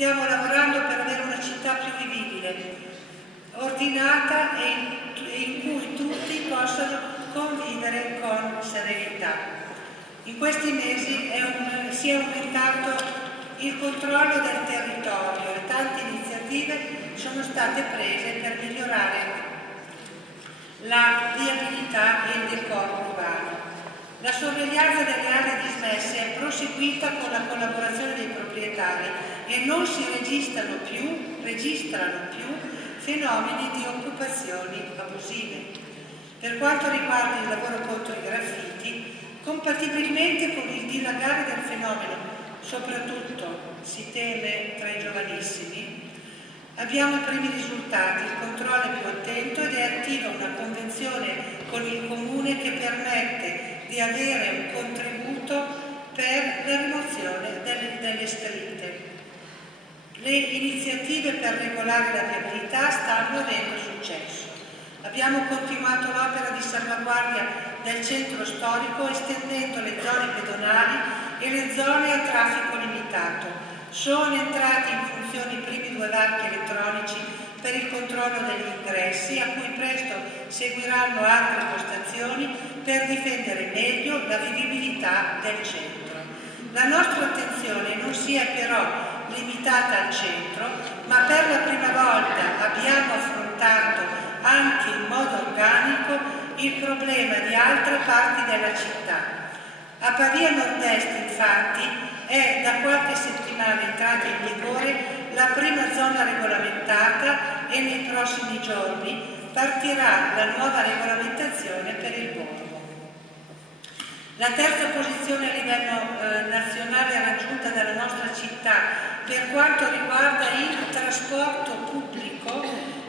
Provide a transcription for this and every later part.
Stiamo lavorando per avere una città più vivibile, ordinata e in cui tutti possano convivere con serenità. In questi mesi si è aumentato il controllo del territorio e tante iniziative sono state prese per migliorare la viabilità e il decoro urbano. La sorveglianza delle aree dismesse è proseguita con la collaborazione dei proprietari e non si registrano più fenomeni di occupazioni abusive. Per quanto riguarda il lavoro contro i graffiti, compatibilmente con il dilagare del fenomeno, soprattutto si teme tra i giovanissimi, abbiamo i primi risultati, il controllo è più attento ed è attiva una convenzione con il Comune che permette di avere un contributo per la rimozione delle scritte. Le iniziative per regolare la viabilità stanno avendo successo. Abbiamo continuato l'opera di salvaguardia del centro storico estendendo le zone pedonali e le zone a traffico limitato. Sono entrati in funzione i primi 2 varchi elettronici per il controllo degli ingressi, a cui presto seguiranno altre postazioni per difendere meglio la vivibilità del centro. La nostra attenzione non si è però limitata al centro, ma per la prima volta abbiamo affrontato anche in modo organico il problema di altre parti della città. A Pavia Nord-Est, infatti, è da qualche settimana entrata in vigore la prima zona regolamentata e nei prossimi giorni partirà la nuova regolamentazione per il borgo. La terza posizione a livello nazionale raggiunta dalla nostra città per quanto riguarda il trasporto pubblico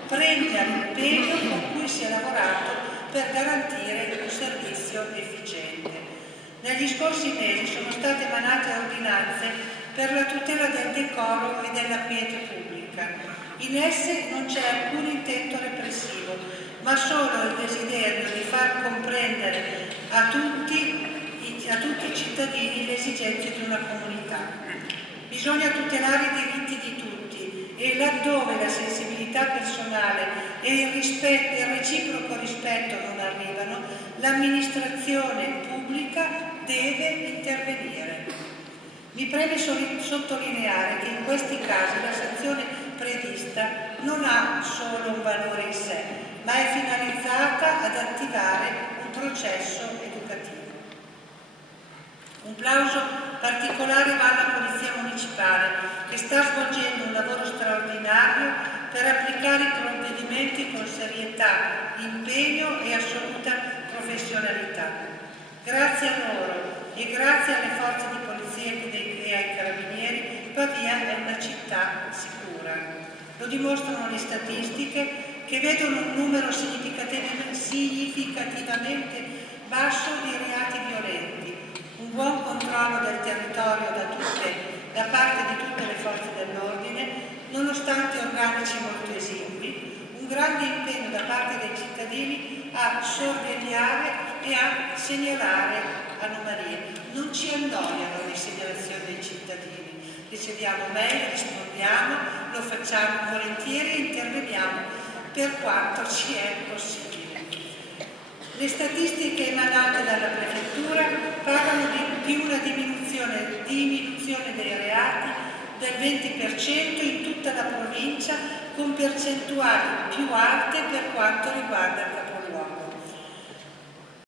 premia l'impegno con cui si è lavorato per garantire un servizio efficiente. Negli scorsi mesi sono state emanate ordinanze per la tutela del decoro e della quiete pubblica. In esse non c'è alcun intento repressivo, ma solo il desiderio di far comprendere a tutti i cittadini le esigenze di una comunità. Bisogna tutelare i diritti di tutti e laddove la sensibilità personale e il reciproco rispetto non arrivano, l'amministrazione pubblica deve intervenire. Mi preme sottolineare che in questi casi la sanzione prevista non ha solo un valore in sé, ma è finalizzata ad attivare un processo educativo. Un plauso particolare va alla Polizia Municipale, che sta svolgendo un lavoro straordinario per applicare i provvedimenti con serietà, impegno e assoluta professionalità. Grazie a loro e grazie alle forze di polizia e ai carabinieri, Pavia è una città sicura. Lo dimostrano le statistiche che vedono un numero significativamente basso di reati violenti, un buon controllo del territorio da parte di tutte le forze dell'ordine, nonostante organici molto esigui, un grande impegno da parte dei cittadini a sorvegliare e a segnalare anomalie. Non ci annoiano le segnalazioni dei cittadini, riceviamo mail, rispondiamo, lo facciamo volentieri e interveniamo per quanto ci è possibile. Le statistiche emanate dalla Prefettura parlano di una diminuzione dei reati del 20% in tutta la provincia, con percentuali più alte per quanto